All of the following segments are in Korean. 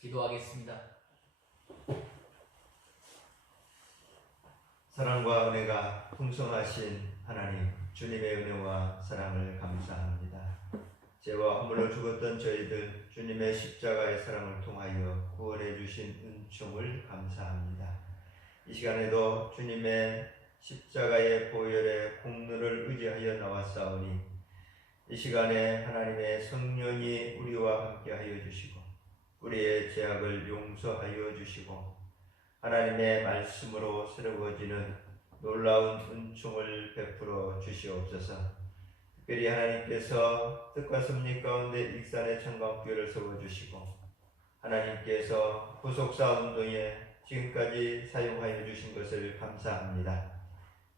기도하겠습니다. 사랑과 은혜가 풍성하신 하나님, 주님의 은혜와 사랑을 감사합니다. 죄와 허물로 죽었던 저희들 주님의 십자가의 사랑을 통하여 구원해 주신 은총을 감사합니다. 이 시간에도 주님의 십자가의 보혈의 공로를 의지하여 나왔사오니 이 시간에 하나님의 성령이 우리와 함께하여 주시고 우리의 죄악을 용서하여 주시고 하나님의 말씀으로 새로워지는 놀라운 은총을 베풀어 주시옵소서. 특별히 하나님께서 뜻과 섭리 가운데 익산의 청광교회를 세워주시고 하나님께서 후속사 운동에 지금까지 사용하여 주신 것을 감사합니다.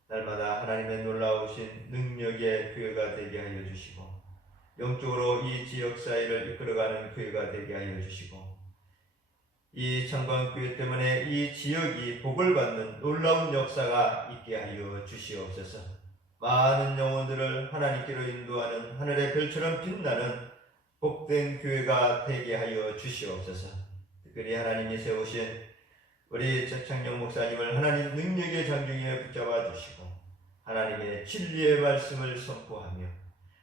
날마다 하나님의 놀라우신 능력의 교회가 되게 하여 주시고 영적으로 이 지역 사회를 이끌어가는 교회가 되게 하여 주시고 이 청광교회 때문에 이 지역이 복을 받는 놀라운 역사가 있게 하여 주시옵소서. 많은 영혼들을 하나님께로 인도하는 하늘의 별처럼 빛나는 복된 교회가 되게 하여 주시옵소서. 특별히 하나님이 세우신 우리 최창영 목사님을 하나님 능력의 장중에 붙잡아 주시고 하나님의 진리의 말씀을 선포하며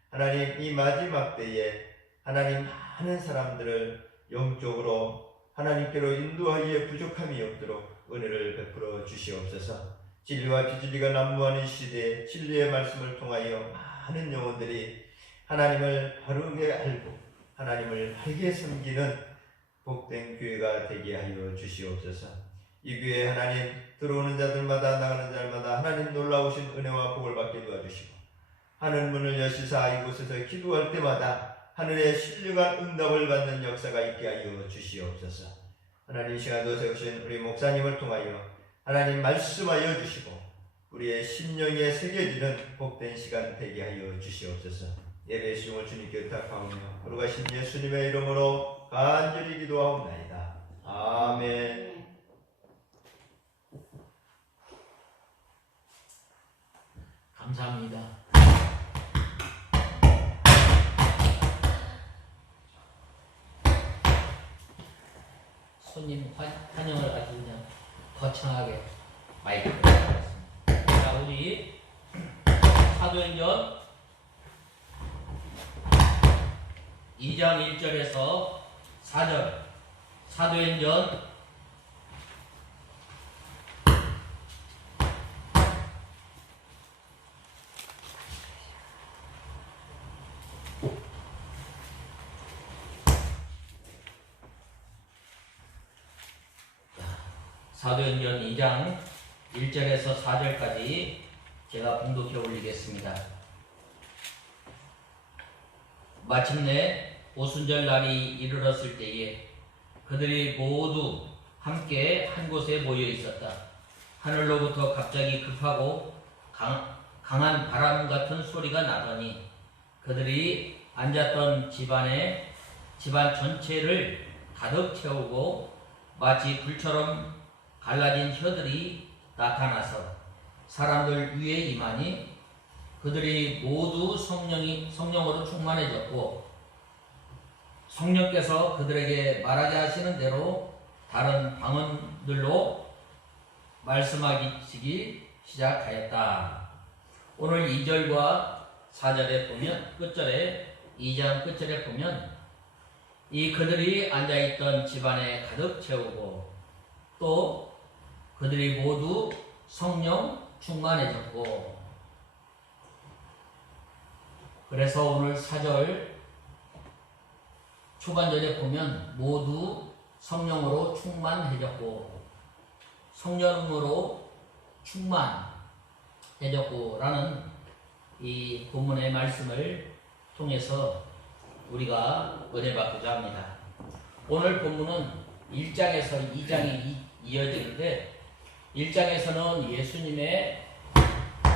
하나님 이 마지막 때에 하나님 많은 사람들을 영적으로 하나님께로 인도하기에 부족함이 없도록 은혜를 베풀어 주시옵소서. 진리와 비진리가 난무하는 시대에 진리의 말씀을 통하여 많은 영혼들이 하나님을 바르게 알고 하나님을 바르게 섬기는 복된 교회가 되게 하여 주시옵소서. 이 교회에 하나님 들어오는 자들마다 나가는 자들마다 하나님 놀라우신 은혜와 복을 받게 도와주시고 하늘 문을 여시사 이곳에서 기도할 때마다 하늘의 신령한 응답을 받는 역사가 있게 하여 주시옵소서. 하나님 시간도 세우신 우리 목사님을 통하여 하나님 말씀하여 주시고 우리의 심령에 새겨지는 복된 시간 되게 하여 주시옵소서. 예배 수용을 주님께 의탁하오며 거룩하신 예수님의 이름으로 간절히 기도하옵나이다. 아멘. 감사합니다. 손님 환영을 아주 그냥 거창하게 마이크를 하겠습니다. 자, 우리 사도행전 2장 1절에서 4절 사도행전 2장 1절에서 4절까지 제가 봉독해 올리겠습니다. 마침내 오순절 날이 이르렀을 때에 그들이 모두 함께 한 곳에 모여 있었다. 하늘로부터 갑자기 급하고 강한 바람 같은 소리가 나더니 그들이 앉았던 집안 전체를 가득 채우고 마치 불처럼 갈라진 혀들이 나타나서 사람들 위에 임하니 그들이 모두 성령으로 충만해졌고 성령께서 그들에게 말하게 하시는 대로 다른 방언들로 말씀하시기 시작하였다. 오늘 2절과 4절에 보면 끝절에 2장 끝절에 보면 이 그들이 앉아있던 집안에 가득 채우고 또 그들이 모두 성령 충만해졌고 그래서 오늘 4절 초반절에 보면 모두 성령으로 충만해졌고 성령으로 충만해졌고 라는 이 본문의 말씀을 통해서 우리가 은혜받고자 합니다. 오늘 본문은 1장에서 2장이 이어지는데 1장에서는 예수님의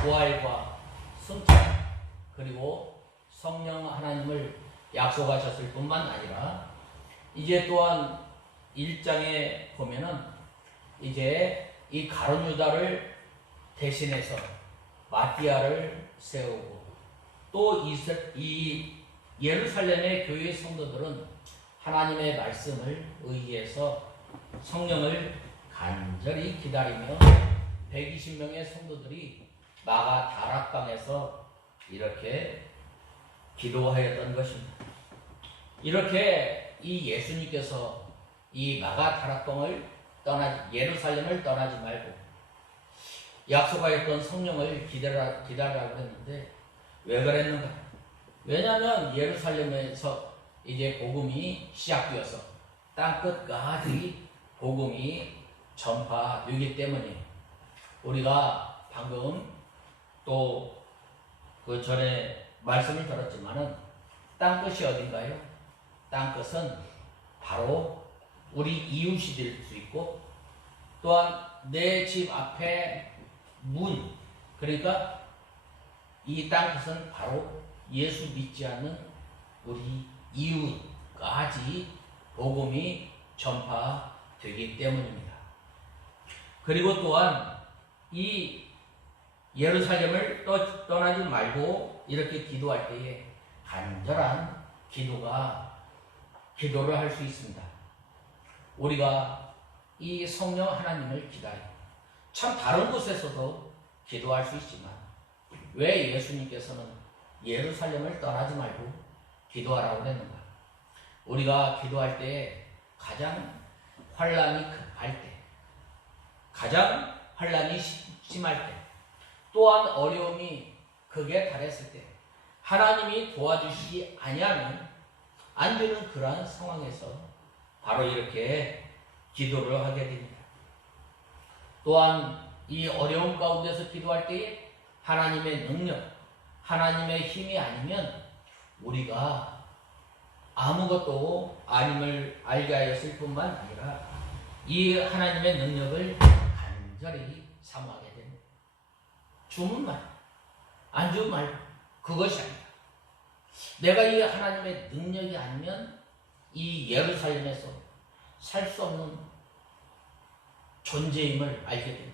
부활과 승천 그리고 성령 하나님을 약속하셨을 뿐만 아니라 이제 또한 1장에 보면은 이제 이 가룟 유다를 대신해서 마띠아를 세우고 또 이 예루살렘의 교회 성도들은 하나님의 말씀을 의지해서 성령을 간절히 기다리며 120명의 성도들이 마가 다락방에서 이렇게 기도하였던 것입니다. 이렇게 이 예수님께서 이 마가 다락방을 예루살렘을 떠나지 말고 약속하였던 성령을 기다리라고 했는데 왜 그랬는가? 왜냐하면 예루살렘에서 이제 복음이 시작되어서 땅끝까지 복음이 전파되기 때문에 우리가 방금 또 그 전에 말씀을 들었지만은 땅끝이 어딘가요? 땅끝은 바로 우리 이웃이 될 수 있고 또한 내 집 앞에 문, 그러니까 이 땅끝은 바로 예수 믿지 않는 우리 이웃까지 복음이 전파되기 때문입니다. 그리고 또한 이 예루살렘을 떠나지 말고 이렇게 기도할 때에 간절한 기도를 할 수 있습니다. 우리가 이 성령 하나님을 기다리고 참 다른 곳에서도 기도할 수 있지만 왜 예수님께서는 예루살렘을 떠나지 말고 기도하라고 했는가? 우리가 기도할 때 가장 환란이 급할 때, 가장 환란이 심할 때, 또한 어려움이 극에 달했을 때 하나님이 도와주시지 아니하면 안 되는 그러한 상황에서 바로 이렇게 기도를 하게 됩니다. 또한 이 어려움 가운데서 기도할 때에 하나님의 능력, 하나님의 힘이 아니면 우리가 아무것도 아님을 알게 하였을 뿐만 아니라 이 하나님의 능력을 간절히 사모하게 됩니다. 주문 말고 안 주문 말고 그것이 아니다. 내가 이 하나님의 능력이 아니면 이 예루살렘에서 살 수 없는 존재임을 알게 됩니다.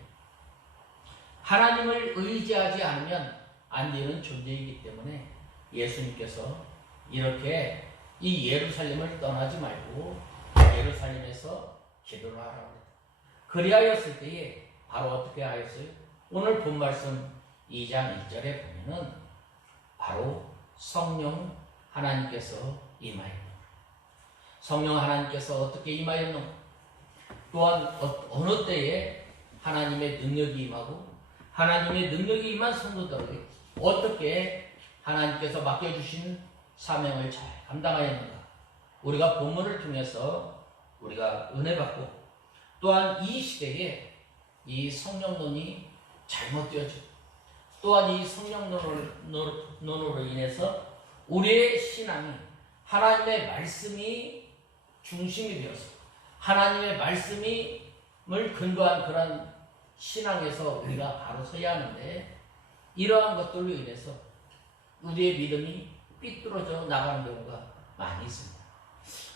하나님을 의지하지 않으면 안 되는 존재이기 때문에 예수님께서 이렇게 이 예루살렘을 떠나지 말고 예루살렘에서 기도를 하라고 합니다. 그리하였을 때에 바로 어떻게 하였어요? 오늘 본 말씀 2장 1절에 보면은 바로 성령 하나님께서 임하였노라. 성령 하나님께서 어떻게 임하였노라? 또한 어느 때에 하나님의 능력이 임하고 하나님의 능력이 임한 성도들에게 어떻게 하나님께서 맡겨주신 사명을 잘 감당하였는가? 우리가 본문을 통해서 우리가 은혜 받고 또한 이 시대에 이 성령론이 잘못되어지고 또한 이 성령론으로 인해서 우리의 신앙이 하나님의 말씀이 중심이 되어서 하나님의 말씀을 근거한 그런 신앙에서 우리가 바로 서야 하는데 이러한 것들로 인해서 우리의 믿음이 삐뚤어져 나가는 경우가 많이 있습니다.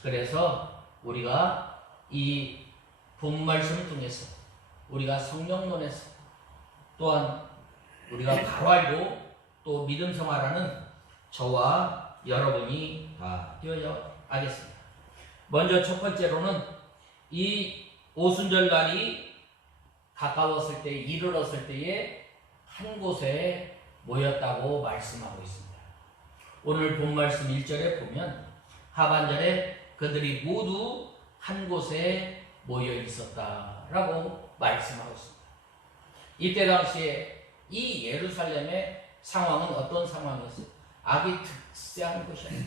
그래서 우리가 이 본 말씀을 통해서 우리가 성령론에서 또한 우리가 바로 알고 또 믿음 생활하는 저와 여러분이 다 되어야 하겠습니다. 먼저 첫 번째로는 이 오순절 날이 가까웠을 때 이르렀을 때에 한 곳에 모였다고 말씀하고 있습니다. 오늘 본 말씀 1절에 보면 하반절에 그들이 모두 한 곳에 모여 있었다라고 말씀하고 있습니다. 이때 당시에 이 예루살렘의 상황은 어떤 상황이었어요? 악이 득세한 곳이었어요.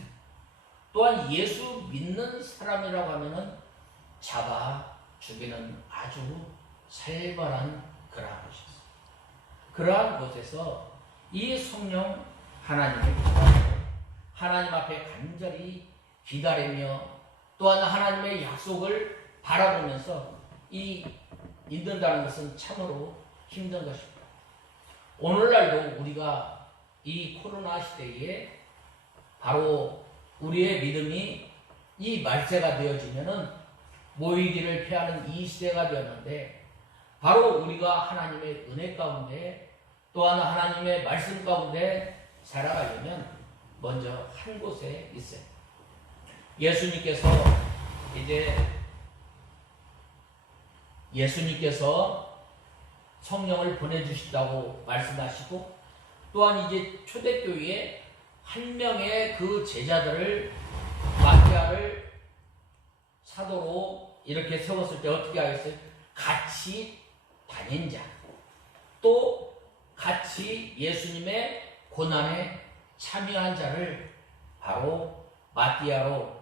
또한 예수 믿는 사람이라고 하면은 잡아 죽이는 아주 살벌한 그러한 곳이었어요. 그러한 곳에서 이 성령 하나님을 하나님 앞에 간절히 기다리며 또한 하나님의 약속을 바라보면서 있는다는 것은 참으로 힘든 것입니다. 오늘날도 우리가 이 코로나 시대에 바로 우리의 믿음이 이 말세가 되어지면은 모이기를 피하는 이 시대가 되었는데 바로 우리가 하나님의 은혜 가운데 또한 하나님의 말씀 가운데 살아가려면 먼저 한 곳에 있어요. 예수님께서 성령을 보내주신다고 말씀하시고, 또한 이제 초대교회에 한 명의 그 제자들을, 마티아를 사도로 이렇게 세웠을 때 어떻게 하겠어요? 같이 다닌 자, 또 같이 예수님의 고난에 참여한 자를 바로 마티아로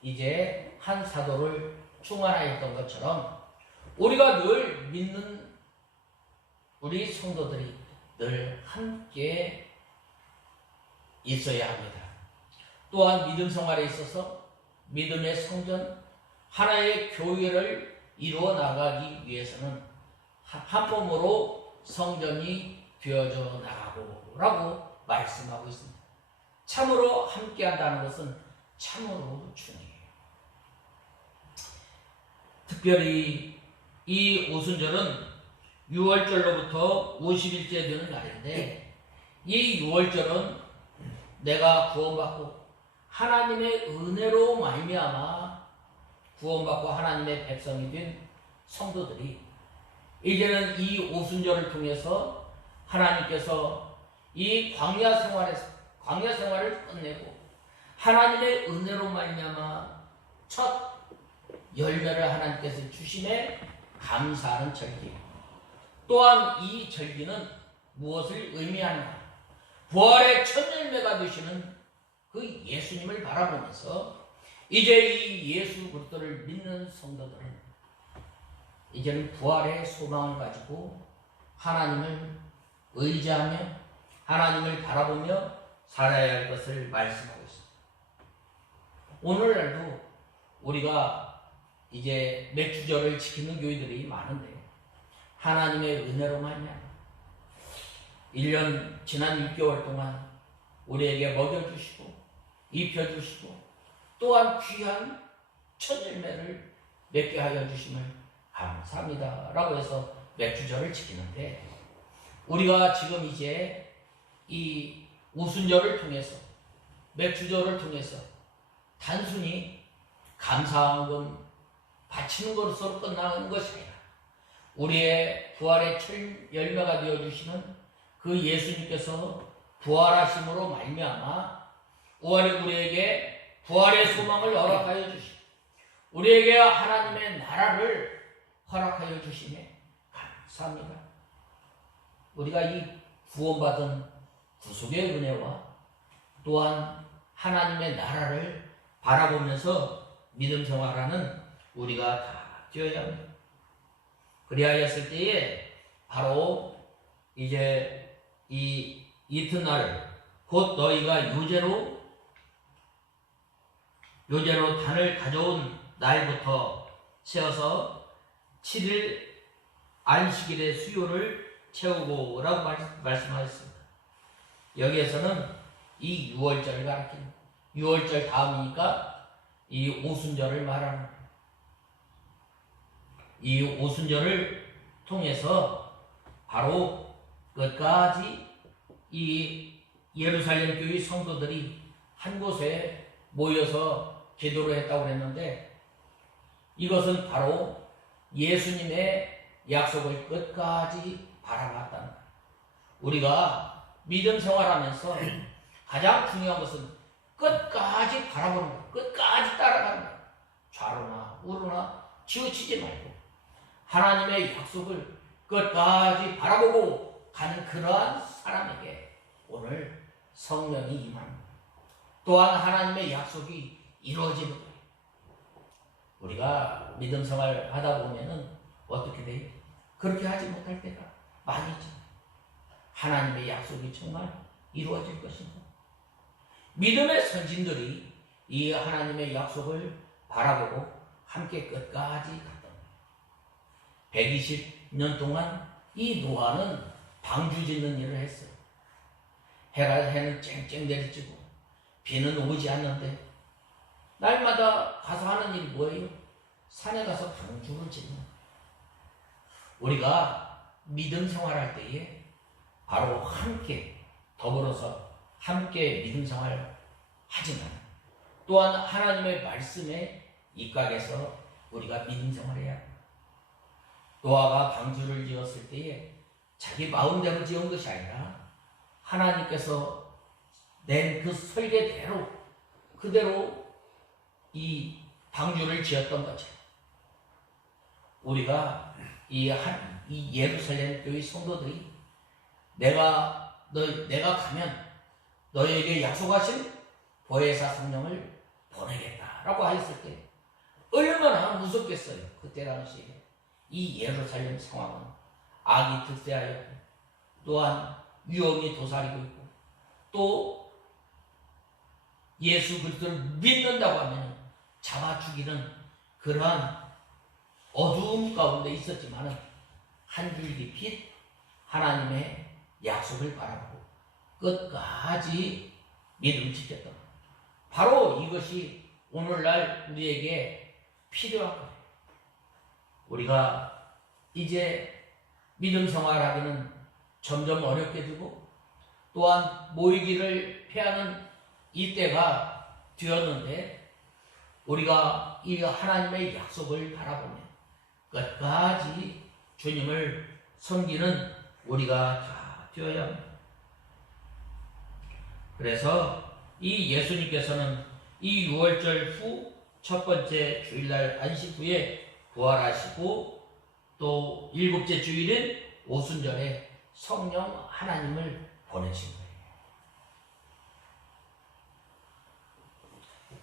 이제 한 사도를 충원하였던 것처럼, 우리가 늘 믿는 우리 성도들이 늘 함께 있어야 합니다. 또한 믿음 생활에 있어서 믿음의 성전, 하나의 교회를 이루어 나가기 위해서는 한 몸으로 성전이 되어져 나가고 라고 말씀하고 있습니다. 참으로 함께 한다는 것은 참으로 중요해요. 특별히 이 오순절은 6월절로부터 50일째 되는 날인데, 이 6월절은 내가 구원받고 하나님의 은혜로 말미암아 구원받고 하나님의 백성이 된 성도들이 이제는 이 오순절을 통해서 하나님께서 이 광야 생활을 끝내고 하나님의 은혜로 말미암아 첫 열매를 하나님께서 주심에 감사하는 절기. 또한 이 절기는 무엇을 의미하는가? 부활의 첫 열매가 되시는 그 예수님을 바라보면서 이제 이 예수 그리스도를 믿는 성도들은 이제는 부활의 소망을 가지고 하나님을 의지하며 하나님을 바라보며 살아야 할 것을 말씀하고 있습니다. 오늘날도 우리가 이제 맥주절을 지키는 교회들이 많은데, 하나님의 은혜로 말미암아 1년 지난 6개월 동안 우리에게 먹여주시고 입혀주시고 또한 귀한 첫 열매를 맺게 하여 주심을 감사합니다 라고 해서 맥주절을 지키는데, 우리가 지금 이제 이 오순절을 통해서, 맥주절을 통해서 단순히 감사함을 바치는 것으로 끝나는 것이 아니라 우리의 부활의 첫 열매가 되어주시는 그 예수님께서 부활하심으로 말미암아 우리에게 부활의 소망을 허락하여 주시고 우리에게 하나님의 나라를 허락하여 주시네 감사합니다. 우리가 이 구원받은 구속의 은혜와 또한 하나님의 나라를 바라보면서 믿음 생활하는 우리가 다 되어야 합니다. 그리하였을 때에 바로 이제 이 이튿날 곧 너희가 요제로 단을 가져온 날부터 세어서 7일 안식일의 수요를 채우고 라고 말씀하셨습니다. 여기에서는 이 6월절을 가리킵니다. 6월절 다음이니까 이 오순절을 말하는 거예요. 이 오순절을 통해서 바로 끝까지 이 예루살렘 교회 성도들이 한 곳에 모여서 기도를 했다고 그랬는데, 이것은 바로 예수님의 약속을 끝까지 바라봤다는 거예요. 우리가 믿음 생활하면서 가장 중요한 것은 끝까지 바라보는 거예요. 끝까지 따라가는 거예요. 좌로나 우로나 치우치지 말고 하나님의 약속을 끝까지 바라보고 가는 그러한 사람에게 오늘 성령이 임합니다. 또한 하나님의 약속이 이루어지는 거예요. 우리가 믿음 생활 하다 보면은 어떻게 돼요? 그렇게 하지 못할 때가 많이 있죠. 하나님의 약속이 정말 이루어질 것입니다. 믿음의 선진들이 이 하나님의 약속을 바라보고 함께 끝까지 갔던 거예요. 120년 동안 이 노아는 방주 짓는 일을 했어요. 해는 쨍쨍 내리쬐고 비는 오지 않는데 날마다 가서 하는 일이 뭐예요? 산에 가서 방주를 짓는 거예요. 우리가 믿음 생활할 때에 바로 함께 더불어서 함께 믿음 생활 하지만 또한 하나님의 말씀에 입각해서 우리가 믿음 생활해야 합니다. 노아가 방주를 지었을 때에 자기 마음대로 지은 것이 아니라 하나님께서 낸 그 설계대로 그대로 이 방주를 지었던 거죠. 우리가 이 예루살렘 교회 성도들이 내가 가면 너에게 약속하신 보혜사 성령을 보내겠다라고 하였을 때 얼마나 무섭겠어요. 그때 당시에 이 예루살렘 상황은 악이 득세하여 또한 위험이 도사리고 있고 또 예수 그리스도를 믿는다고 하면 잡아 죽이는 그러한 어두움 가운데 있었지만은 한 줄기 빛 하나님의 약속을 바라보고 끝까지 믿음을 지켰던 것. 바로 이것이 오늘날 우리에게 필요한 거예요. 우리가 이제 믿음 생활하기는 점점 어렵게 되고 또한 모이기를 피하는 이때가 되었는데 우리가 이 하나님의 약속을 바라보며 끝까지 주님을 섬기는 우리가 다 되어야 합니다. 그래서 이 예수님께서는 이 6월절 후 첫 번째 주일날 안식 후에 부활하시고 또 7째 주일인 오순절에 성령 하나님을 보내신 거예요.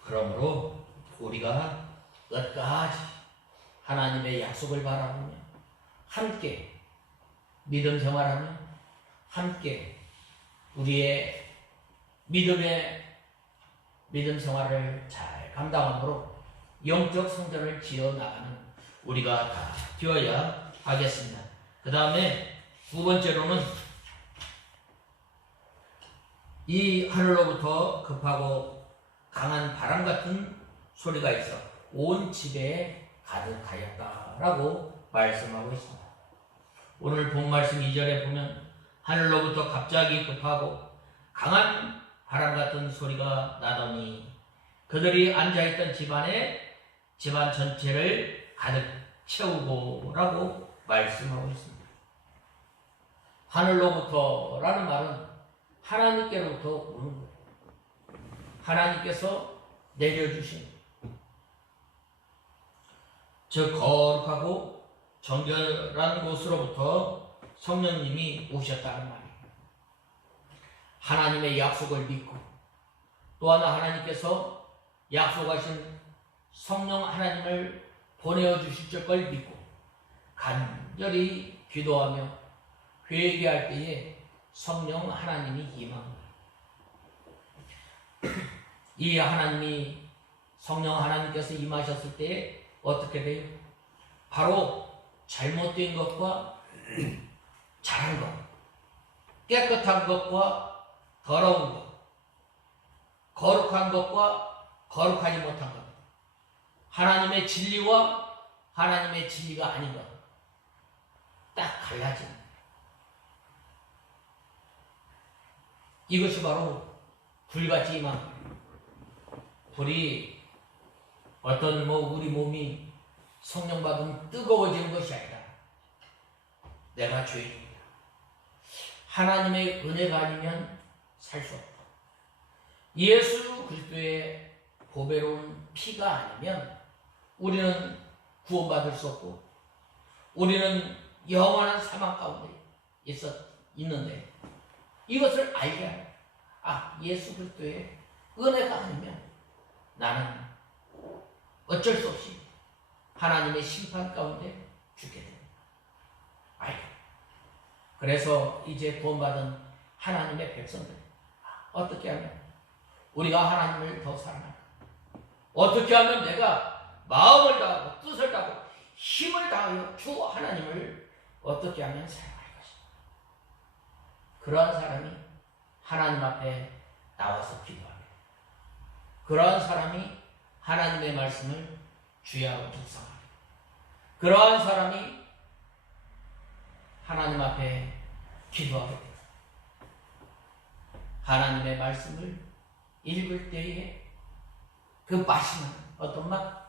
그러므로 우리가 끝까지 하나님의 약속을 바라보며 함께 믿음 생활하며 함께 우리의 믿음 생활을 잘 감당함으로 영적 성전을 지어 나가는 우리가 다 되어야 하겠습니다. 그 다음에 두 번째로는 이 하늘로부터 급하고 강한 바람 같은 소리가 있어 온 집에 가득하였다라고 말씀하고 있습니다. 오늘 본 말씀 2절에 보면 하늘로부터 갑자기 급하고 강한 바람 같은 소리가 나더니 그들이 앉아있던 집안 전체를 가득 채우고 라고 말씀하고 있습니다. 하늘로부터 라는 말은 하나님께로부터 오는 거예요. 하나님께서 내려주신 즉 거룩하고 정결한 곳으로부터 성령님이 오셨다는 말이에요. 하나님의 약속을 믿고 또 하나 하나님께서 약속하신 성령 하나님을 보내어 주실 걸 믿고 간절히 기도하며 회개할 때에 성령 하나님이 임합니다. 이 하나님이 성령 하나님께서 임하셨을 때에 어떻게 돼요? 바로 잘못된 것과 잘한 것, 깨끗한 것과 더러운 것, 거룩한 것과 거룩하지 못한 것, 하나님의 진리와 하나님의 진리가 아닌 것, 딱 갈라집니다. 이것이 바로 불같이 임합니다. 불이 어떤 우리 몸이 성령 받으면 뜨거워지는 것이 아니라 내가 죄인입니다. 하나님의 은혜가 아니면 살 수 없다. 예수 그리스도의 보배로운 피가 아니면 우리는 구원받을 수 없고 우리는 영원한 사망 가운데 있는데 이것을 알게 하라. 예수 그리스도의 은혜가 아니면 나는 어쩔 수 없이 하나님의 심판 가운데 죽게 됩니다. 알게. 그래서 이제 구원받은 하나님의 백성들 어떻게 하면 우리가 하나님을 더 사랑할까? 어떻게 하면 내가 마음을 다하고 뜻을 다하고 힘을 다하여 주 하나님을 어떻게 하면 사랑할 것인가? 그러한 사람이 하나님 앞에 나와서 기도합니다. 그러한 사람이 하나님의 말씀을 주야하고 묵상합니다. 그러한 사람이 하나님 앞에 기도하게 됩니다. 하나님의 말씀을 읽을 때에 그 맛있는 어떤 맛?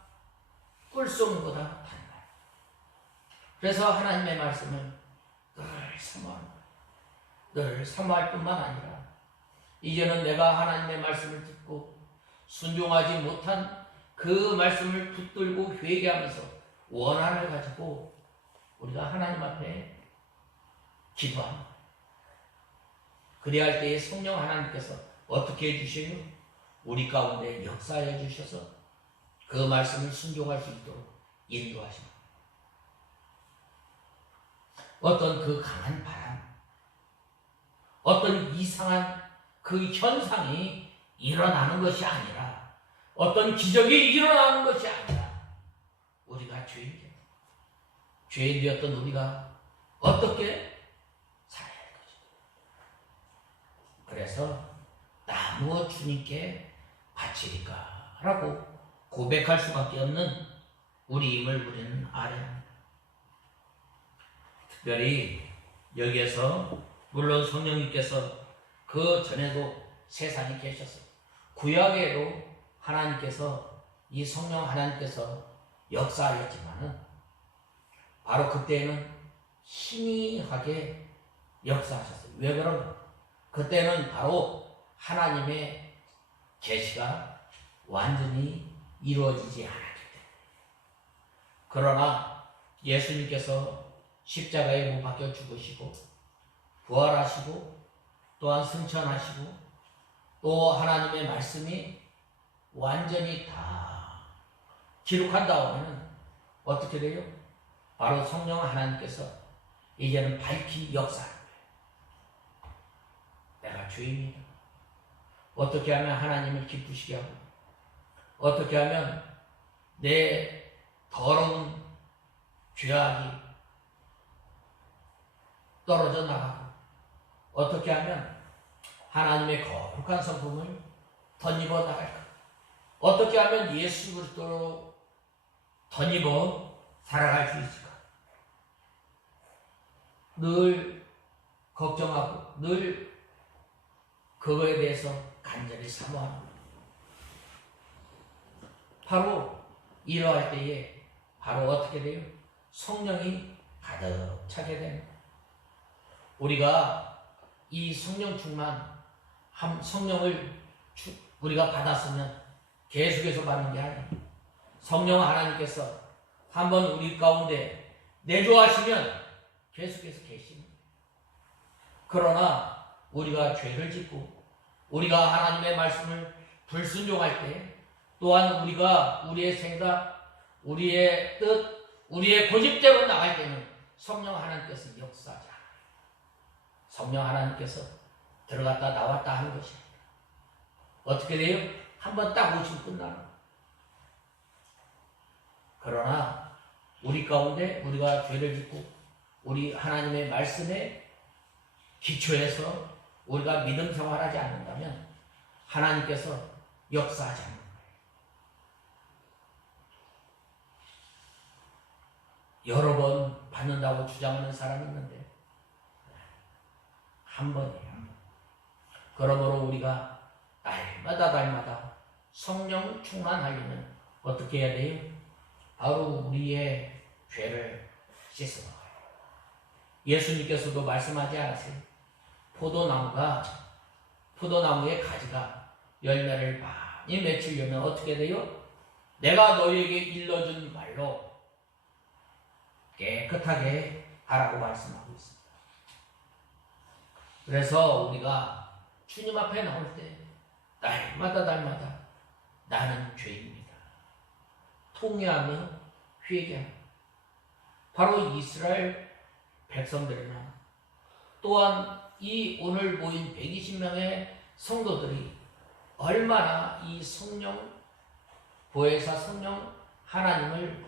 꿀 쏘는보다 단 맛. 그래서 하나님의 말씀을 늘 사모하는 거예요. 늘 사모할 뿐만 아니라 이제는 내가 하나님의 말씀을 듣고 순종하지 못한 그 말씀을 붙들고 회개하면서 원한을 가지고 우리가 하나님 앞에 기도합니다. 그래야 할 때에 성령 하나님께서 어떻게 해주셔요? 우리 가운데 역사해 주셔서 그 말씀을 순종할 수 있도록 인도하십니다. 어떤 그 강한 바람, 어떤 이상한 그 현상이 일어나는 것이 아니라, 어떤 기적이 일어나는 것이 아니라, 우리가 죄인 되었던 우리가 어떻게 살아야 할 거죠. 그래서 나 무엇 주님께 바치리까 라고 고백할 수밖에 없는 우리임을 우리는 알아야 합니다. 특별히 여기에서 물론 성령님께서 그 전에도 세상에 계셔서 구약에도 하나님께서 이 성령 하나님께서 역사하였지만은 바로 그때는 희미하게 역사하셨어요. 왜 그런가? 그때는 바로 하나님의 계시가 완전히 이루어지지 않았기 때문에. 그러나 예수님께서 십자가에 못 박혀 죽으시고 부활하시고 또한 승천하시고 또 하나님의 말씀이 완전히 다 기록한 다음에는 어떻게 돼요? 바로 성령 하나님께서 이제는 밝히 역사하는 거예요. 내가 죄인이다. 어떻게 하면 하나님을 기쁘시게 하고, 어떻게 하면 내 더러운 죄악이 떨어져 나가고, 어떻게 하면 하나님의 거룩한 성품을 덧입어 나갈까? 어떻게 하면 예수 그리스도로 덧입어 살아갈 수 있을까? 늘 걱정하고 늘 그거에 대해서 간절히 사모하는 거예요. 바로 이러할 때에 바로 어떻게 돼요? 성령이 가득 차게 되는 거예요. 우리가 이 성령 충만, 성령을 우리가 받았으면 계속해서 받는 게 아니에요. 성령 하나님께서 한번 우리 가운데 내주하시면 계속해서 계십니다. 그러나 우리가 죄를 짓고 우리가 하나님의 말씀을 불순종할 때, 또한 우리가 우리의 생각, 우리의 뜻, 우리의 고집대로 나갈 때는 성령 하나님께서 역사하지 않아요. 성령 하나님께서 들어갔다 나왔다 하는 것이 아니라 어떻게 돼요? 한번 딱 오시면 끝나는 거예요. 그러나 우리 가운데 우리가 죄를 짓고 우리 하나님의 말씀에 기초해서 우리가 믿음 생활하지 않는다면 하나님께서 역사하지 않는 거예요. 여러 번 받는다고 주장하는 사람이 있는데 한 번이에요. 그러므로 우리가 날마다 성령 충만하려면 어떻게 해야 돼요? 바로 우리의 죄를 씻어먹어요. 예수님께서도 말씀하지 않으세요? 포도나무의 가지가 열매를 많이 맺히려면 어떻게 돼요? 내가 너희에게 일러준 말로 깨끗하게 하라고 말씀하고 있습니다. 그래서 우리가 주님 앞에 나올 때 날마다 나는 죄인입니다. 통회하며 회개하며 바로 이스라엘 백성들이나 또한 이 오늘 모인 120명의 성도들이 얼마나 이 성령 보혜사 성령 하나님을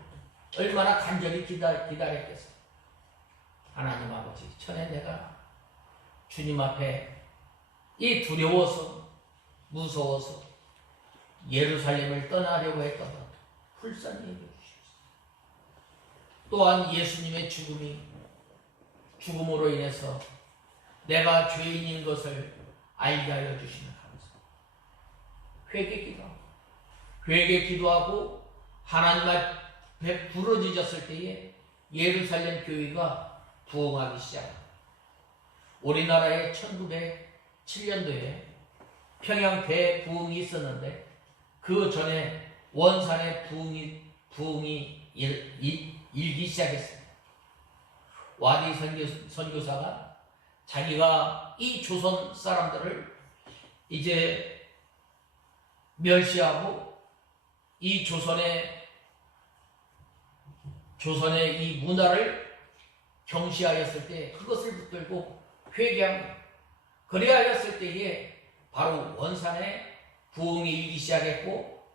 얼마나 간절히 기다렸겠어요. 하나님 아버지, 전에 내가 주님 앞에 이 두려워서 무서워서 예루살렘을 떠나려고 했던 불쌍히 여겨주시옵소서. 또한 예수님의 죽음으로 인해서 내가 죄인인 것을 알게 하여 주시면 감사합니다. 회개 기도하고 하나님 앞에 부르짖었을 때에 예루살렘 교회가 부흥하기 시작합니다. 우리나라에 1907년도에 평양 대부흥이 있었는데 그 전에 원산의 부흥이 일기 시작했습니다. 와디 선교사가 자기가 이 조선 사람들을 이제 멸시하고 이 조선의 이 문화를 경시하였을 때 그것을 붙들고 회개한, 그래하였을 때에 바로 원산의 부흥이 일기 시작했고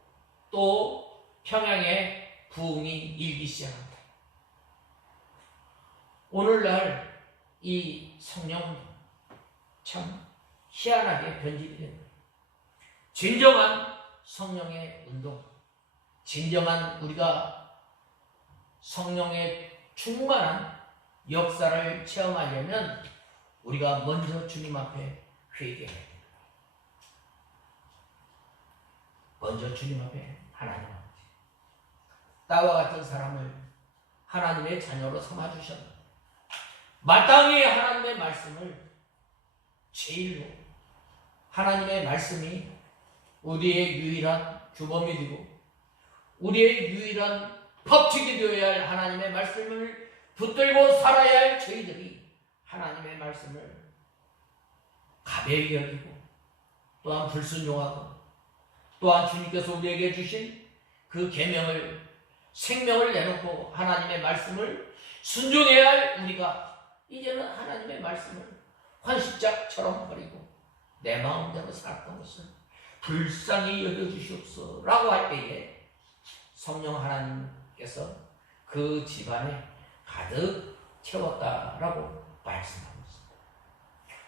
또 평양의 부흥이 일기 시작합니다. 오늘날 이 성령은 참 희한하게 변질이 됩니다. 진정한 성령의 운동, 진정한 우리가 성령의 충만한 역사를 체험하려면 우리가 먼저 주님 앞에 회개해야 됩니다. 먼저 주님 앞에 하나님 아버지, 나와 같은 사람을 하나님의 자녀로 삼아주셨다. 마땅히 하나님의 말씀을 제일로, 하나님의 말씀이 우리의 유일한 규범이 되고 우리의 유일한 법칙이 되어야 할 하나님의 말씀을 붙들고 살아야 할 저희들이 하나님의 말씀을 가벼이 여기고 또한 불순종하고 또한 주님께서 우리에게 주신 그 계명을, 생명을 내놓고 하나님의 말씀을 순종해야 할 우리가 이제는 하나님의 말씀을 환십자처럼 버리고 내 마음대로 살았던 것을 불쌍히 여겨주시옵소서 라고 할 때에 성령 하나님께서 그 집안에 가득 채웠다라고 말씀하고 있습니다.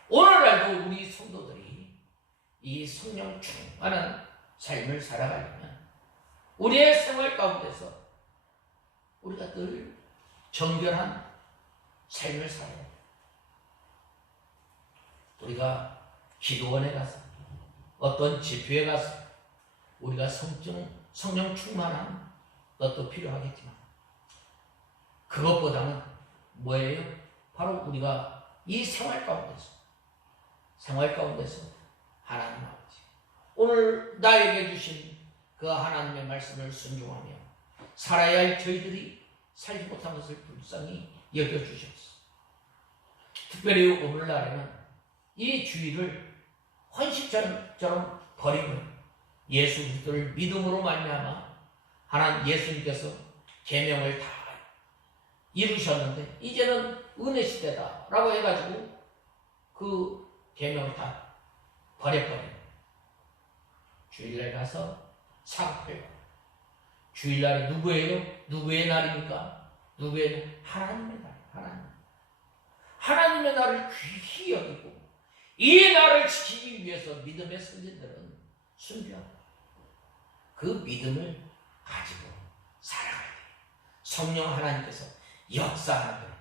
오늘날도 우리 성도들이 이 성령 충만한 삶을 살아가려면 우리의 생활 가운데서 우리가 늘 정결한 삶을 살아야 돼요. 우리가 기도원에 가서 어떤 집회에 가서 우리가 성령 충만한 것도 필요하겠지만 그것보다는 뭐예요? 바로 우리가 이 생활 가운데서 하나님 아버지, 오늘 나에게 주신 그 하나님의 말씀을 순종하며 살아야 할 저희들이 살지 못한 것을 불쌍히 여겨주셨어. 특별히 오늘날에는 이 주의를 환식처럼 버리고 예수 그리스도를 믿음으로 말미암아 하나님 예수님께서 계명을 다 이루셨는데 이제는 은혜 시대다라고 해가지고 그 계명을 다 버려버려요. 주일날 가서 사업해요. 주일날이 누구예요? 누구의 날입니까? 누구의 날? 하나님의 날. 하나님의 날을 귀히 여기고 이 날을 지키기 위해서 믿음의 선진들은 순교하고 그 믿음을 가지고 살아가야 돼요. 성령 하나님께서 역사하는 거예요.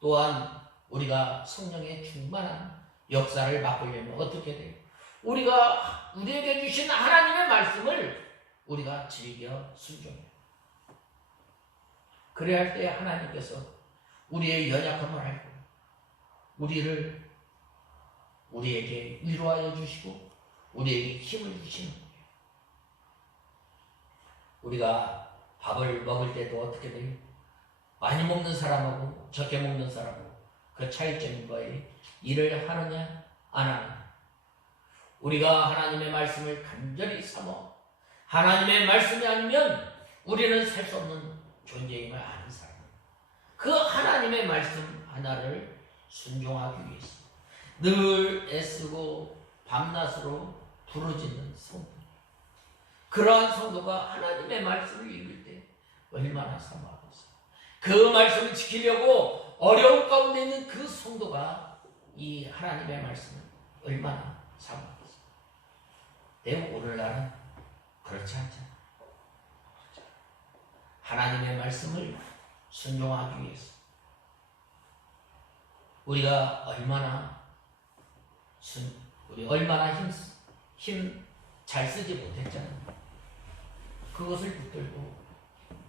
또한 우리가 성령의 충만한 역사를 맛보려면 어떻게 돼요? 우리가 우리에게 주신 하나님의 말씀을 우리가 즐겨 순종해요. 그래야 할 때 하나님께서 우리의 연약함을 알고 우리에게 위로하여 주시고 우리에게 힘을 주시는 거예요. 우리가 밥을 먹을 때도 어떻게 돼요? 많이 먹는 사람하고 적게 먹는 사람하고 그 차이점인 거예요. 일을 하느냐 안 하느냐. 우리가 하나님의 말씀을 간절히 삼어 하나님의 말씀이 아니면 우리는 살 수 없는 존재임을 아는 사람, 그 하나님의 말씀 하나를 순종하기 위해서 늘 애쓰고 밤낮으로 부르짖는 성도, 그러한 성도가 하나님의 말씀을 읽을 때 얼마나 사모하겠어요. 그 말씀을 지키려고 어려움 가운데 있는 그 성도가 이 하나님의 말씀을 얼마나 사모하겠어요. 근데 오늘날은 그렇지 않잖아요. 하나님의 말씀을 순종하기 위해서 우리가 얼마나 힘 잘 쓰지 못했잖아요. 그것을 붙들고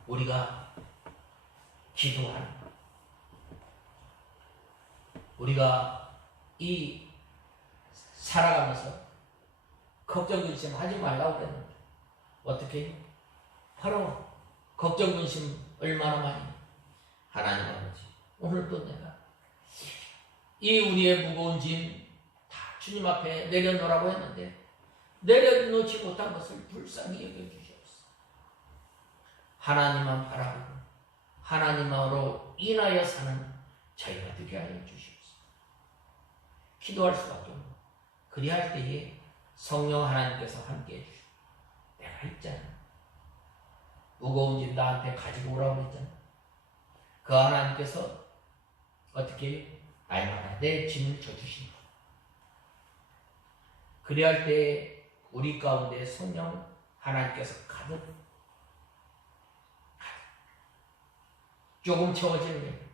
우리가 기도하는 것. 우리가 이 살아가면서 걱정 근심 하지 말라고 그랬는데 어떻게 해요? 바로 걱정 근심 얼마나 많이 하나님 아버지 오늘도 내가 이 우리의 무거운 짐 다 주님 앞에 내려놓으라고 했는데 내려놓지 못한 것을 불쌍히 여겨주시옵소서. 하나님만 바라보고 하나님으로 인하여 사는 저희가 되게 하여 주시옵소서. 기도할 수밖에 없고 그리할 때에 성령 하나님께서 함께해 주시고 내가 있잖아. 무거운 짐 나한테 가지고 오라고 했잖아. 그 하나님께서 어떻게 날마다 내 짐을 져주신다. 그리할 때 우리 가운데 성령 하나님께서 가득 조금 채워지는 게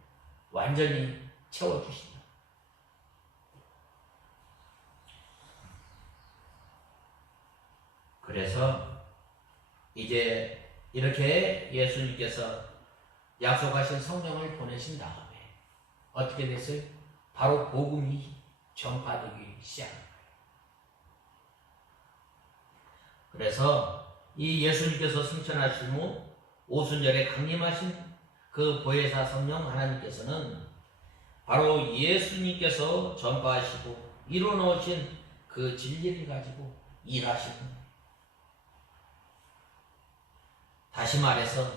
완전히 채워주신다. 그래서 이제 이렇게 예수님께서 약속하신 성령을 보내신 다음에 어떻게 됐어요? 바로 복음이 전파되기 시작합니다. 그래서 이 예수님께서 승천하신 후 오순절에 강림하신 그 보혜사 성령 하나님께서는 바로 예수님께서 전파하시고 이루어놓으신 그 진리를 가지고 일하시는 거예요. 다시 말해서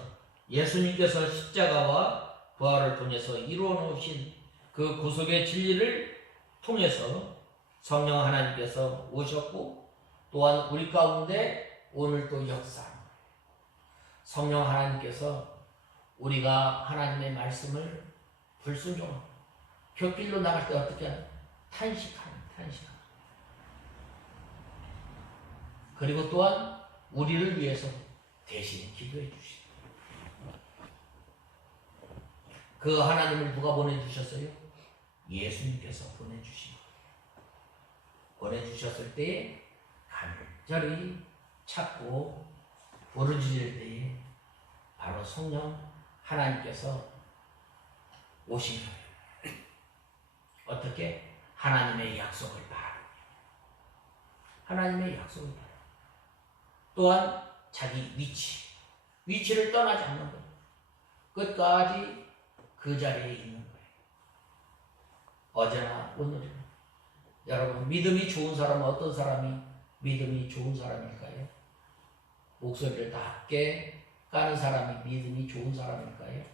예수님께서 십자가와 부활을 통해서 이루어놓으신 그 구속의 진리를 통해서 성령 하나님께서 오셨고 또한 우리 가운데 오늘도 역사합니다. 성령 하나님께서 우리가 하나님의 말씀을 불순종하고 곁길로 나갈 때 어떻게 하냐? 탄식하는. 그리고 또한 우리를 위해서 대신 기도해 주시고 그 하나님을 누가 보내주셨어요? 예수님께서 보내주셨을 때에 간절히 찾고 부르짖을 때에 바로 성령 하나님께서 오신 거예요. 어떻게? 하나님의 약속을 바라고 하나님의 약속을 바라고 또한 자기 위치를 떠나지 않는 거예요. 끝까지 그 자리에 있는 거예요. 어제나 오늘이나. 여러분 믿음이 좋은 사람은 어떤 사람이 믿음이 좋은 사람일까요? 목소리를 낮게 까는 사람이 믿음이 좋은 사람일까요? 아니에요.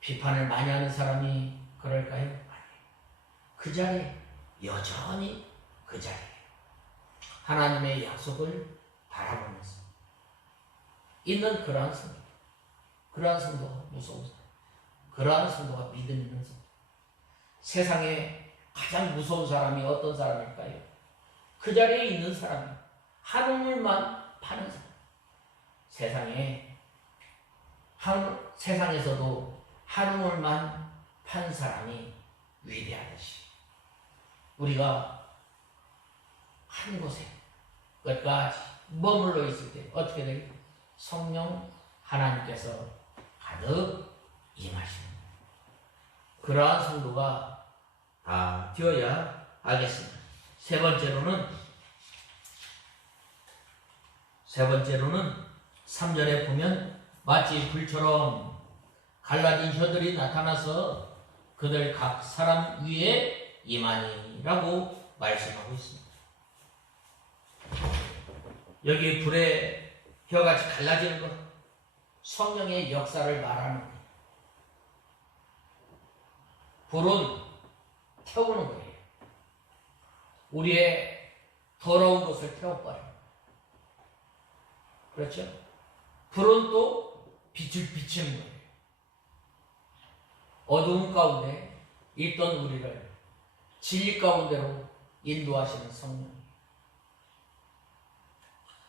비판을 많이 하는 사람이 그럴까요? 아니에요. 그 자리에 여전히 그 자리에 하나님의 약속을 바라보면서 있는 그러한 성도가 무서운 사람, 그러한 성도가 믿음 있는 성도. 세상에 가장 무서운 사람이 어떤 사람일까요? 그 자리에 있는 사람이 하늘만 파는 사람. 세상에서도 하늘만 판 사람이 위대하듯이 우리가 한 곳에 끝까지 머물러 있을 때 어떻게 되겠어요? 성령 하나님께서 가득 임하십니다. 그러한 성도가 다 되어야 하겠습니다. 세 번째로는 3절에 보면 마치 불처럼 갈라진 혀들이 나타나서 그들 각 사람 위에 임하니라고 말씀하고 있습니다. 여기 불에 혀같이 갈라지는 것, 성령의 역사를 말하는 거예요. 불은 태우는 거예요. 우리의 더러운 것을 태워버려요. 그렇죠? 불은 또 빛을 비치는 거예요. 어두운 가운데 있던 우리를 진리 가운데로 인도하시는 성령.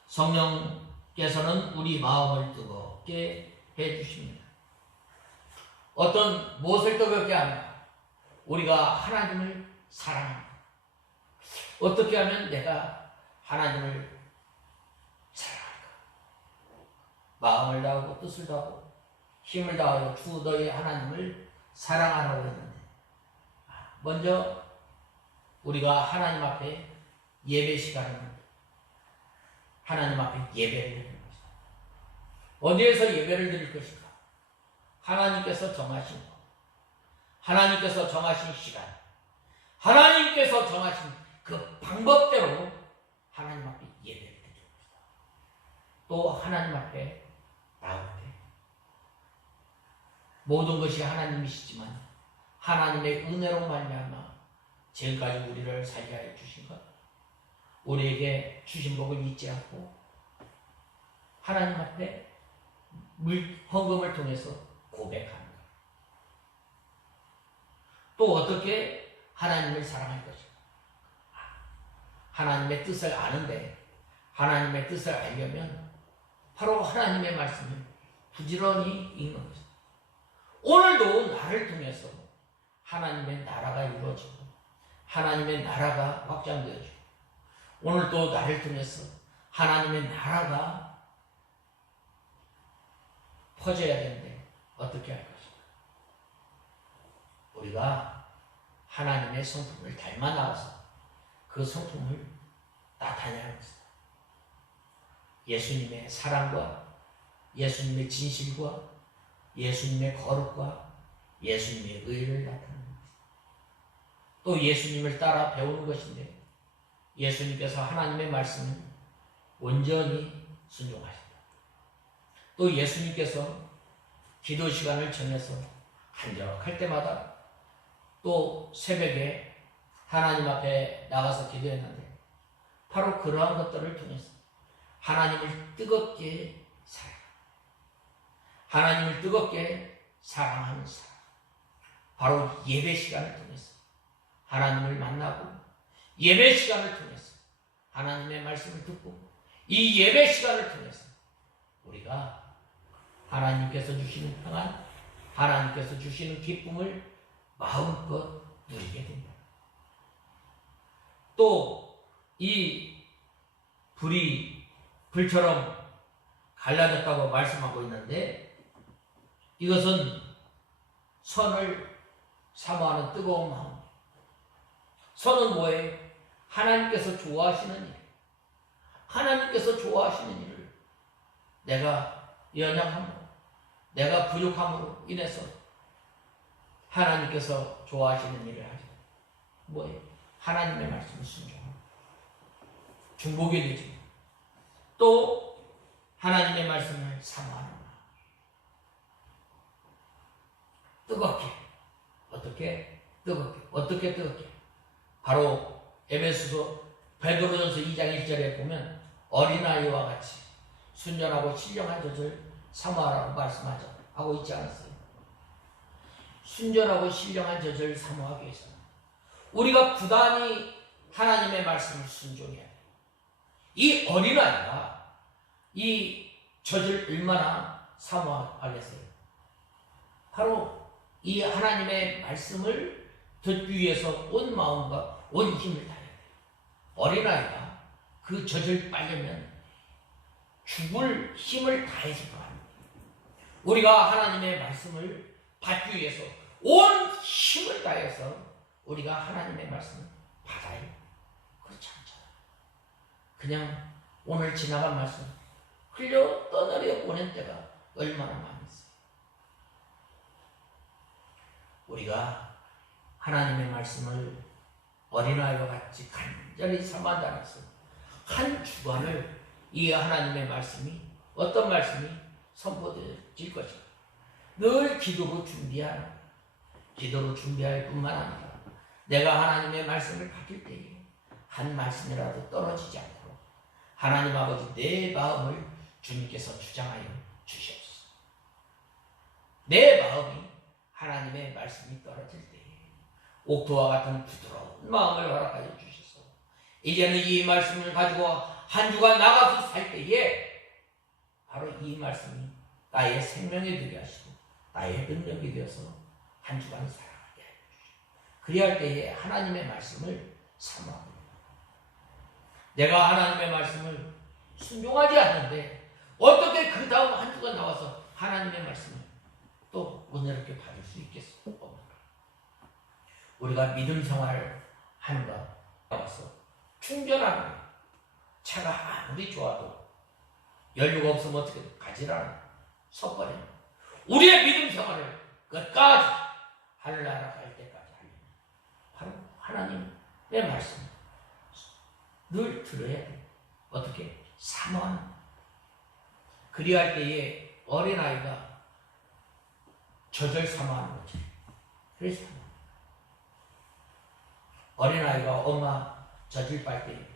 성령께서는 우리 마음을 뜨겁게 해주십니다. 무엇을 뜨겁게 하냐? 우리가 하나님을 사랑합니다. 어떻게 하면 내가 하나님을 마음을 다하고 뜻을 다하고 힘을 다하여 주 너희 하나님을 사랑하라고 했는데, 먼저 우리가 하나님 앞에 예배 시간은 하나님 앞에 예배를 드리는 것이다. 어디에서 예배를 드릴 것인가? 하나님께서 정하신 것, 하나님께서 정하신 시간, 하나님께서 정하신 그 방법대로 하나님 앞에 예배를 드리는 것이다. 또 하나님 앞에 나올 때 모든 것이 하나님이시지만 하나님의 은혜로 말미암아 지금까지 우리를 살게 하여 주신 것, 우리에게 주신 복을 잊지 않고 하나님 앞에 헌금을 통해서 고백하는 것. 또 어떻게 하나님을 사랑할 것인가? 하나님의 뜻을 아는데, 하나님의 뜻을 알려면 바로 하나님의 말씀을 부지런히 읽는 것이다. 오늘도 나를 통해서 하나님의 나라가 이루어지고 하나님의 나라가 확장되어지고, 오늘도 나를 통해서 하나님의 나라가 퍼져야 되는데 어떻게 할 것인가? 우리가 하나님의 성품을 닮아 나가서 그 성품을 나타내야 하는 것이다. 예수님의 사랑과 예수님의 진실과 예수님의 거룩과 예수님의 의를 나타내는 것이다. 또 예수님을 따라 배우는 것인데, 예수님께서 하나님의 말씀을 온전히 순종하신다. 또 예수님께서 기도 시간을 정해서 한적할 때마다 또 새벽에 하나님 앞에 나가서 기도했는데, 바로 그러한 것들을 통해서 하나님을 뜨겁게 사랑, 하나님을 뜨겁게 사랑하는 사람, 바로 예배 시간을 통해서 하나님을 만나고, 예배 시간을 통해서 하나님의 말씀을 듣고, 이 예배 시간을 통해서 우리가 하나님께서 주시는 평안, 하나님께서 주시는 기쁨을 마음껏 누리게 됩니다. 또 이 불이 불처럼 갈라졌다고 말씀하고 있는데, 이것은 선을 사모하는 뜨거운 마음. 선은 뭐예요? 하나님께서 좋아하시는 일, 하나님께서 좋아하시는 일을 내가 연약함으로, 내가 부족함으로 인해서 하나님께서 좋아하시는 일을 하죠. 뭐예요? 하나님의 말씀을 순종하고 중복이 되지. 또 하나님의 말씀을 사모하는 마음. 뜨겁게. 어떻게? 뜨겁게. 어떻게 뜨겁게? 바로 에베소서 베드로전서 2장 1절에 보면 어린아이와 같이 순전하고 신령한 젖을 사모하라고 말씀하죠. 하고 있지 않았어요? 순전하고 신령한 젖을 사모하기 위해서는 우리가 부단히 하나님의 말씀을 순종해야 돼요. 이 어린아이가 이 젖을 얼마나 사모하겠어요? 바로 이 하나님의 말씀을 듣기 위해서 온 마음과 온 힘을 다해야 돼요. 어린아이가 그 젖을 빨려면 죽을 힘을 다해서 합니다. 우리가 하나님의 말씀을 받기 위해서 온 힘을 다해서 우리가 하나님의 말씀을 받아요. 그렇지 않잖아요. 그냥 오늘 지나간 말씀 흘려 떠내려 보낸 때가 얼마나 많이 있어요. 우리가 하나님의 말씀을 어린아이와 같이 간절히 삼아달아서 한 주간을 이 하나님의 말씀이 어떤 말씀이 선포될 것인가. 늘 기도로 준비하라. 기도로 준비할 뿐만 아니라 내가 하나님의 말씀을 받을 때에 한 말씀이라도 떨어지지 않도록 하나님 아버지 내 마음을 주님께서 주장하여 주시옵소서. 내 마음이 하나님의 말씀이 떨어질 때에 옥토와 같은 부드러운 마음을 허락하여 주셔서 이제는 이 말씀을 가지고 한 주간 나가서 살 때에 바로 이 말씀이 나의 생명이 되게 하시고 나의 능력이 되어서 한 주간 살아가게 하여 주시고, 그리할 때에 하나님의 말씀을 사모합니다. 내가 하나님의 말씀을 순종하지 않는데 어떻게 그 다음 한 주가 나와서 하나님의 말씀을 또 은혜롭게 받을 수 있겠어? 우리가 믿음 생활을 하는가 나왔어. 충전하는 거야. 차가 아무리 좋아도 연료가 없으면 어떻게 가지라는 섣버려. 우리의 믿음 생활을 끝까지 하늘나라 갈 때까지 하려면 바로 하나님의 말씀 늘 들어야 돼. 어떻게? 사모하는. 그리할 때에 어린아이가 젖을 사모하는 거지. 그래서 어린아이가 엄마 젖을 빨 때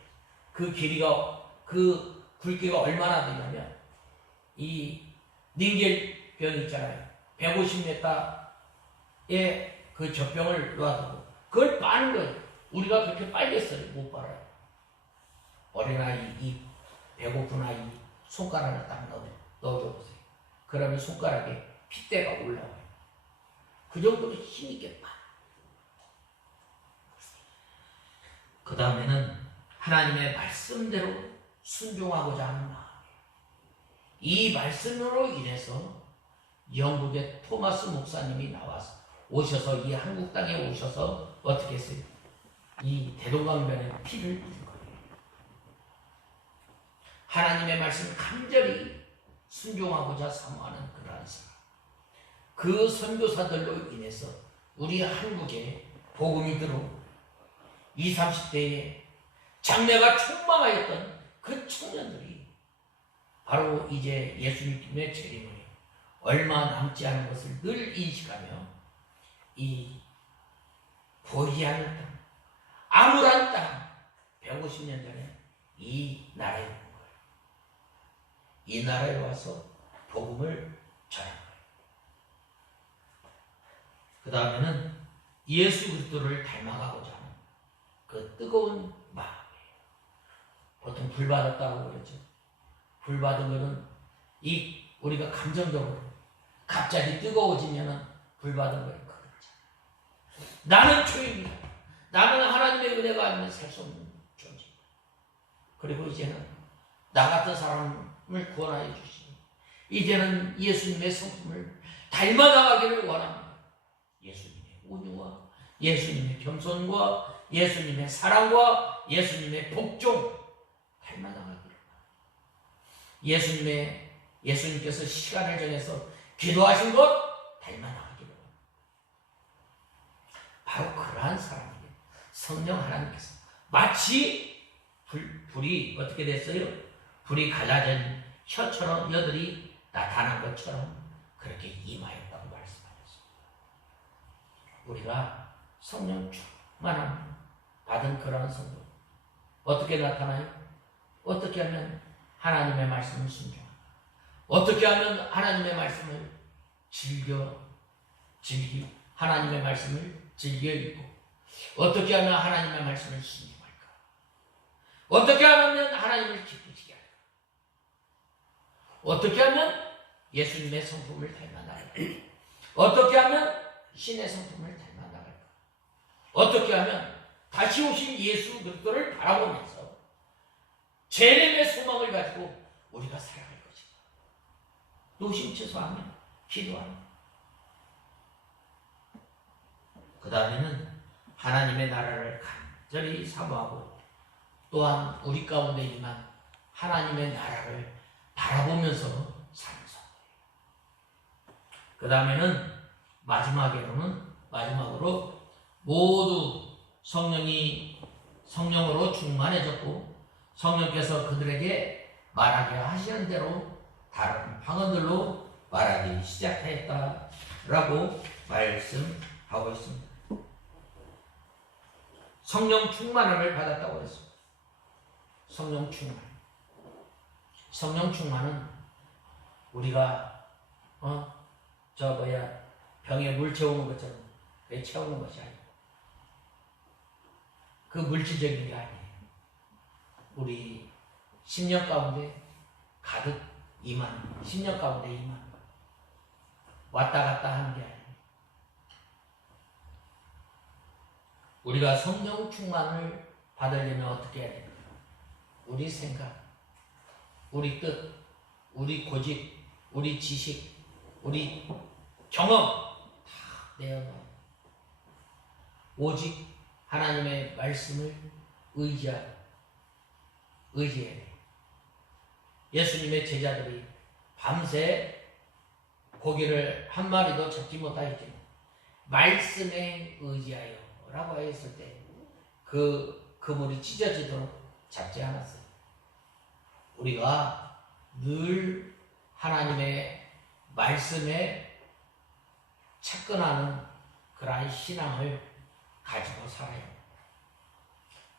그 길이가, 그 굵기가 얼마나 되냐면 이 닌겔병 있잖아요. 150m에 그 젖병을 놔두고 그걸 빠는 거예요. 우리가 그렇게 빨겠어요? 못 빨아요. 어린아이, 이 배고픈 아이 손가락을 딱 넣어줘 보세요. 그러면 손가락에 핏대가 올라와요. 그 정도로 힘있게 빠. 그 다음에는 하나님의 말씀대로 순종하고자 하는 마음. 이 말씀으로 인해서 영국의 토마스 목사님이 나와서 오셔서 이 한국 땅에 오셔서 어떻게 했어요? 이 대동강변에 피를 뿌린 거예요. 하나님의 말씀을 간절히 순종하고자 사모하는 그러한 사람. 그 선교사들로 인해서 우리 한국에 복음이 들어오고 20, 30대에 장래가 촉망하였던 그 청년들이 바로 이제 예수님의 재림을 얼마 남지 않은 것을 늘 인식하며 이 보이지 않는 땅, 암울한 땅, 150년 전에 이 나라에 온 거예요. 이 나라에 와서 복음을 전한 거예요. 그 다음에는 예수 그리스도를 닮아가고자 하는 그 뜨거운 마음이에요. 보통 불 받았다고 그러죠. 불 받은 거는 이 우리가 감정적으로 갑자기 뜨거워지면은 불 받은 거예요. 나는 죄입니다. 나는 하나님의 은혜가 아니면 살 수 없는 존재입니다. 그리고 이제는 나 같은 사람을 구원하여 주시니 이제는 예수님의 성품을 닮아나가기를 원합니다. 예수님의 온유와 예수님의 겸손과 예수님의 사랑과 예수님의 복종 닮아나가기를 원합니다. 예수님께서 시간을 정해서 기도하신 것 닮아나가기를 원합니다. 바로 그러한 사람에게 성령 하나님께서 마치 불이 어떻게 됐어요? 불이 갈라진 혀처럼 여들이 나타난 것처럼 그렇게 임하였다고 말씀하셨습니다. 우리가 성령 충만함 받은 그러한 성도 어떻게 나타나요? 어떻게 하면 하나님의 말씀을 순종하고 어떻게 하면 하나님의 말씀을 하나님의 말씀을 즐겨 읽고 어떻게 하면 하나님의 말씀을 순종할까? 어떻게 하면 하나님을 기쁘시게 할까? 어떻게 하면 예수님의 성품을 닮아나갈까? 어떻게 하면 신의 성품을 닮아나갈까? 어떻게 하면 다시 오신 예수 그리스도를 바라보면서 재림의 소망을 가지고 우리가 살아갈 것인가? 노심초사하며 기도하며 그 다음에는 하나님의 나라를 간절히 사모하고 또한 우리 가운데 임한 하나님의 나라를 바라보면서 사는 것. 그 다음에는 마지막으로 모두 성령으로 충만해졌고 성령께서 그들에게 말하게 하시는 대로 다른 방언들로 말하기 시작하였다라고 말씀하고 있습니다. 성령 충만함을 받았다고 했습니다. 성령 충만은 우리가 병에 물 채우는 것처럼 배 채우는 것이 아니고 그 물질적인 게 아니에요. 우리 10년 가운데 가득 임한 10년 가운데 임한 왔다 갔다 하는 게 아니에요. 우리가 성령 충만을 받으려면 어떻게 해야 됩니까? 우리 생각, 우리 뜻, 우리 고집, 우리 지식, 우리 경험 다 내어놓아 오직 하나님의 말씀을 의지해야 돼. 예수님의 제자들이 밤새 고기를 한 마리도 잡지 못하였지만 말씀에 의지하여 라고 했을 때 그 그물이 찢어지도록 잡지 않았어요. 우리가 늘 하나님의 말씀에 채권하는 그러한 신앙을 가지고 살아야 합니다.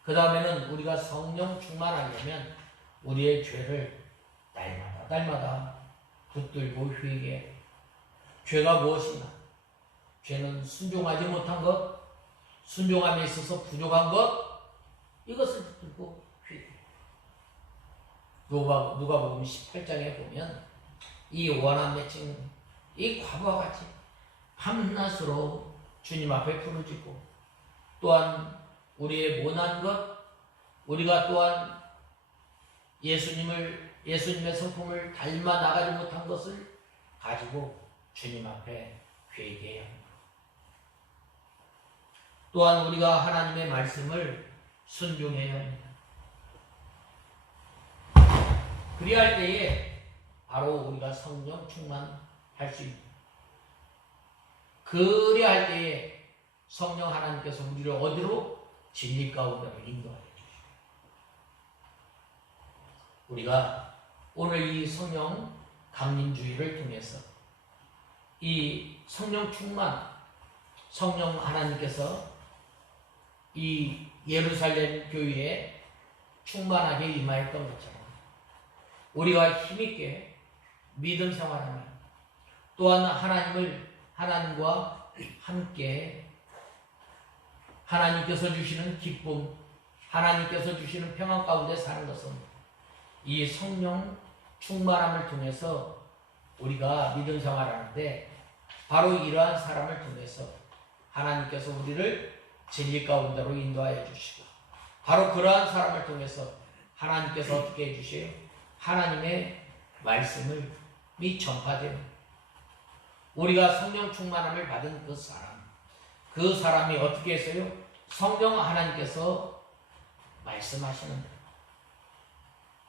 그 다음에는 우리가 성령 충만하려면 우리의 죄를 날마다 붙들고 회개해. 죄가 무엇인가? 죄는 순종하지 못한 것, 순종함에 있어서 부족한 것, 이것을 붙들고 회개해. 누가복음 18장에 보면 이 원한 맺힌 이 과부와 같이 밤낮으로 주님 앞에 부르짖고, 또한 우리의 못난 것, 우리가 또한 예수님의 성품을 닮아 나가지 못한 것을 가지고 주님 앞에 회개해야 합니다. 또한 우리가 하나님의 말씀을 순종해야 합니다. 그리할 때에 바로 우리가 성령 충만할 수 있습니다. 그리할 때에 성령 하나님께서 우리를 어디로? 진리 가운데로 인도하여 주십니다. 우리가 오늘 이 성령 강림주의를 통해서 이 성령 충만, 성령 하나님께서 이 예루살렘 교회에 충만하게 임하였던 것처럼 우리가 힘있게 믿음 생활하며 또한 하나님과 함께 하나님께서 주시는 기쁨, 하나님께서 주시는 평안 가운데 사는 것은 이 성령 충만함을 통해서 우리가 믿음 생활하는데 바로 이러한 사람을 통해서 하나님께서 우리를 진리 가운데로 인도하여 주시고, 바로 그러한 사람을 통해서 하나님께서 어떻게 해주세요? 하나님의 말씀을 전파되는, 우리가 성령 충만함을 받은 그 사람이 어떻게 했어요? 성령 하나님께서 말씀하시는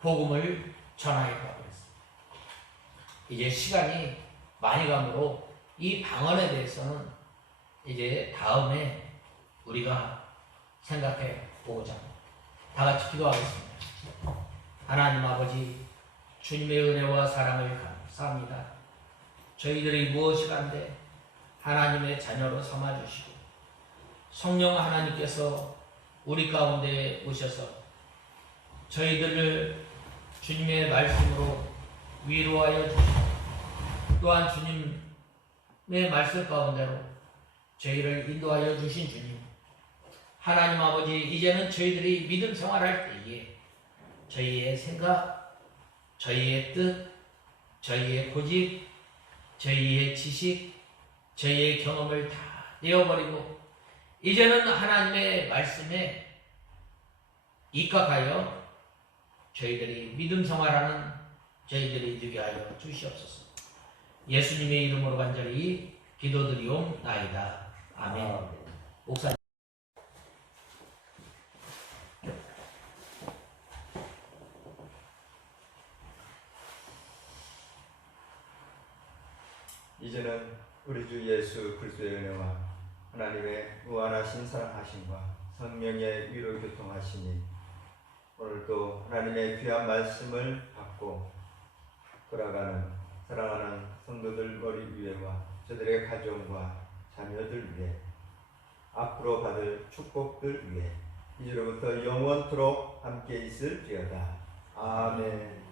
복음을 전하여 가버렸습니다. 이제 시간이 많이 가므로 이 방언에 대해서는 이제 다음에 우리가 생각해 보고자 합니다. 다 같이 기도하겠습니다. 하나님 아버지, 주님의 은혜와 사랑을 감사합니다. 저희들이 무엇이간데 하나님의 자녀로 삼아주시고 성령 하나님께서 우리 가운데 오셔서 저희들을 주님의 말씀으로 위로하여 주시고, 또한 주님의 말씀 가운데로 저희를 인도하여 주신 주님, 하나님 아버지, 이제는 저희들이 믿음 생활할 때에 저희의 생각, 저희의 뜻, 저희의 고집, 저희의 지식, 저희의 경험을 다 내어버리고 이제는 하나님의 말씀에 입각하여 저희들이 믿음 생활하는 저희들이 되게 하여 주시옵소서. 예수님의 이름으로 간절히 기도드리옵나이다. 아멘. 목사님. 이제는 우리 주 예수 그리스도의 은혜와 하나님의 무한하신 사랑하심과 성령의 위로 교통하시니 오늘도 하나님의 귀한 말씀을 받고 돌아가는 사랑하는 성도들 머리 위에와 저들의 가정과 자녀들 위에 앞으로 받을 축복들 위에 이제로부터 영원토록 함께 있을지어다. 아멘.